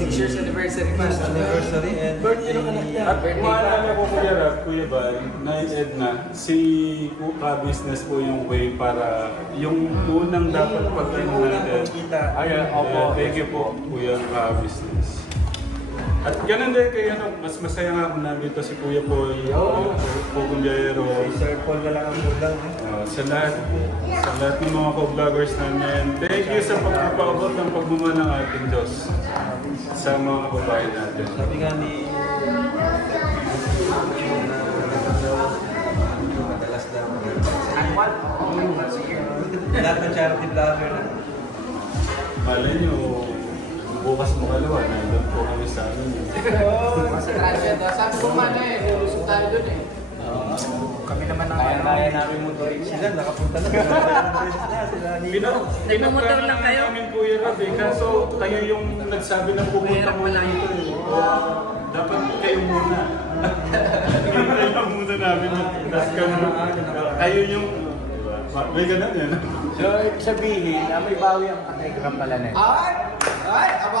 6 years anniversary pa. Anniversary and birthday ng anak niya. At maalala ko Kuya Rab, Kuya Bal, Nay Edna, si Business po yung way para yung unang dapat pagtingin natin. Ay, thank you po, Kuya Business. At ganun din kaya mas masaya nga kung nandito si Kuya Paul, Pogumbiero. Si Sir Paul na lang ang bulang. Sa lahat ng mga co-vloggers namin, thank you sa pagpapaabot ng pagmamahal ng ating Diyos sa mga kababayan natin. Sabi nga ni madalas daw lahat ng charity vlogger na. Malay nyo, bukas makalawa, nandun po kami sa amin. Sa transient, sabi ko man lulusog tayo dun eh. Kami naman ang Kaya namin motorik sila, nakapunta na. Nagmamotor lang kayo? Namin Kuya Rab eh, kaso kayo yung nagsabi na pupunta mo na ito eh. Dapat kayo muna. Kayo muna namin. Kayo yung... May ganun yan. So, sabihin, may bawi ang kategram pala na. Ay! Aba!